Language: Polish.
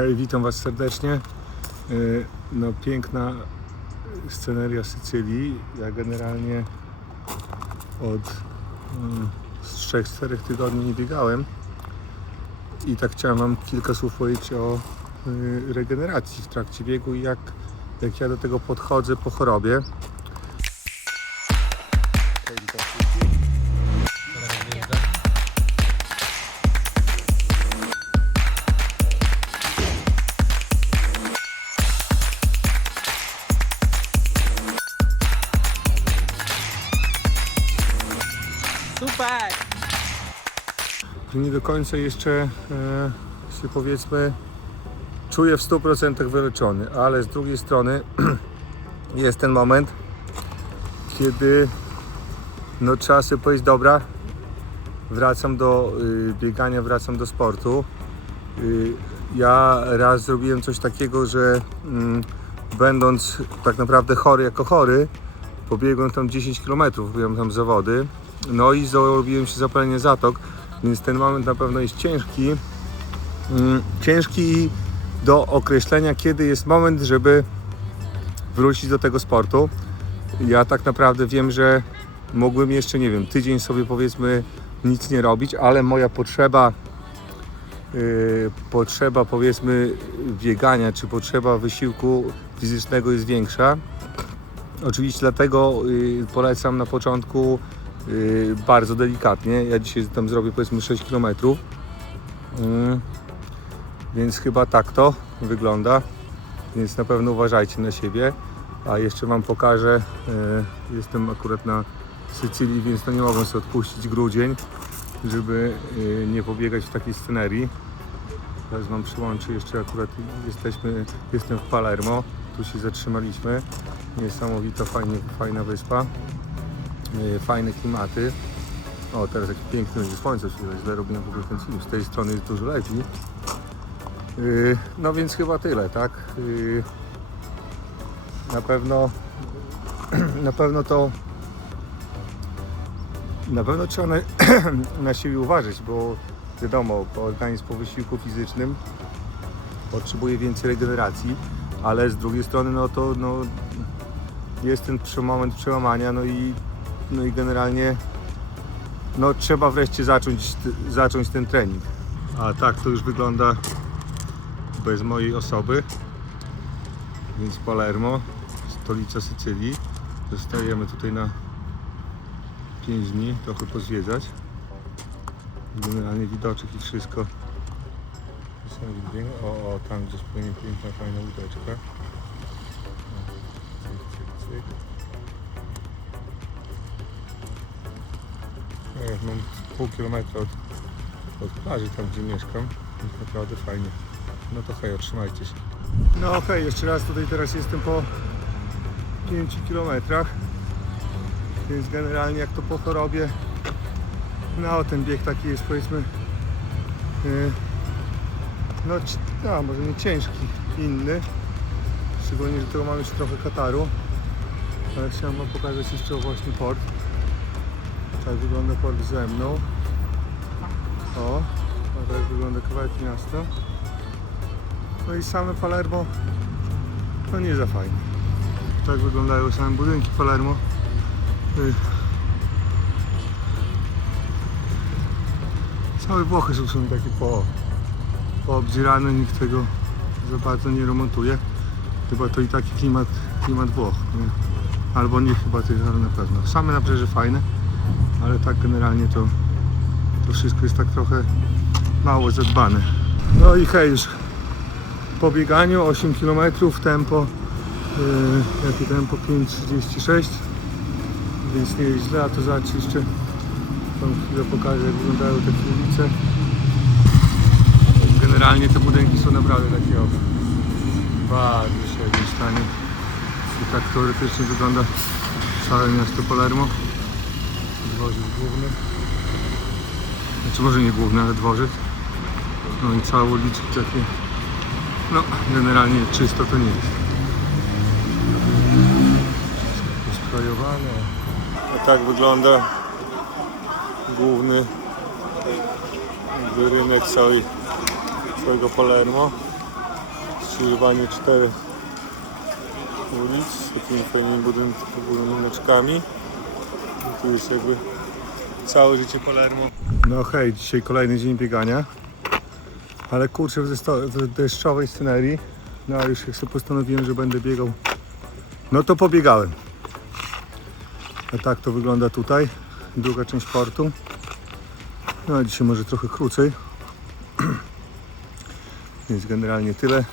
Hej, witam Was serdecznie. Yy, No, piękna sceneria Sycylii. Ja generalnie od mm, z 3-4 tygodni nie biegałem i tak chciałem Wam kilka słów powiedzieć o y, regeneracji w trakcie biegu i jak, jak ja do tego podchodzę po chorobie. Hej, witam że nie do końca jeszcze e, się powiedzmy czuję w 100% wyleczony, ale z drugiej strony jest ten moment, kiedy no trzeba sobie powiedzieć, dobra, wracam do y, biegania, wracam do sportu. Y, ja raz zrobiłem coś takiego, że mm, będąc tak naprawdę chory jako chory, pobiegłem tam 10 km, byłem tam zawody, no i zrobiłem się zapalenie zatok, więc ten moment na pewno jest ciężki. Mm, Ciężki do określenia, kiedy jest moment, żeby wrócić do tego sportu. Ja tak naprawdę wiem, że mógłbym jeszcze, nie wiem, tydzień sobie powiedzmy nic nie robić, ale moja potrzeba, yy, potrzeba powiedzmy biegania, czy potrzeba wysiłku fizycznego jest większa. Oczywiście dlatego yy, polecam na początku bardzo delikatnie. Ja dzisiaj tam zrobię powiedzmy 6 km. Yy, więc chyba tak to wygląda. Więc na pewno uważajcie na siebie. A jeszcze Wam pokażę. yy, Jestem akurat na Sycylii, więc no nie mogłem sobie odpuścić grudzień, żeby yy, nie pobiegać w takiej scenerii. Teraz Wam przyłączę jeszcze akurat jesteśmy, jestem w Palermo. Tu się zatrzymaliśmy. Niesamowita, fajnie, fajna wyspa. Yy, Fajne klimaty. O, teraz jak piękne będzie słońce, czyli źle robiłem w ogóle ten film. Z tej strony jest dużo lepiej. Yy, No więc chyba tyle, tak? Yy, Na pewno na pewno to na pewno trzeba na, na siebie uważać, bo wiadomo, organizm po wysiłku fizycznym potrzebuje więcej regeneracji, ale z drugiej strony no to no, jest ten moment przełamania, no i, no i generalnie no, trzeba wreszcie zacząć, zacząć ten trening. A tak to już wygląda bez mojej osoby. Więc Palermo, stolica Sycylii. Zostajemy tutaj na 5 dni, trochę pozwiedzać. Generalnie widoczek i wszystko. O, o, tam gdzieś powinien piękna, fajna łódeczka. Cyk, cyk, już mam pół kilometra od, od plaży, tam gdzie mieszkam. Więc naprawdę fajnie. No to hej, trzymajcie się. No okej, jeszcze raz tutaj teraz jestem po 5 kilometrach. Więc generalnie jak to po chorobie, no ten bieg taki jest powiedzmy, yy, no, no może nie ciężki, inny. Szczególnie, że tego mam jeszcze trochę kataru. Ale chciałem wam pokazać jeszcze właśnie port. Tak wygląda port ze mną. O, a tak wygląda kawałek miasta. No i same Palermo, no nie za fajnie. Tak wyglądają same budynki Palermo. Y. Całe Włochy są w takie po, poobdzierane, nikt tego za bardzo nie remontuje. Chyba to i taki klimat, klimat Włoch. Nie? Albo nie chyba tych, ale na pewno. Same nabrzeże fajne, ale tak generalnie to, to wszystko jest tak trochę mało zadbane. No i hej, już po bieganiu 8 km tempo yy, jakie tempo? 5.36 więc nie jest źle, a to zobaczcie jeszcze Wam chwilę pokażę jak wyglądają te ulice generalnie te budynki są naprawdę takie o bardzo średnim stanie. I tak teoretycznie wygląda całe miasto Palermo dworzec główny znaczy może nie główny, ale dworzec no i całe uliczki takie no, generalnie czysto to nie jest. Skrojowane. A tak wygląda główny rynek całej, całego Palermo. skrzyżowanie czterech ulic z takimi fajnymi budyn- budyneczkami. Tu jest jakby całe życie Palermo. No hej, dzisiaj kolejny dzień biegania. Ale kurczę, w, deszczowej scenerii, no a już jak sobie postanowiłem, że będę biegał, no to pobiegałem. A tak to wygląda tutaj, druga część portu. No a dzisiaj może trochę krócej. Więc generalnie tyle.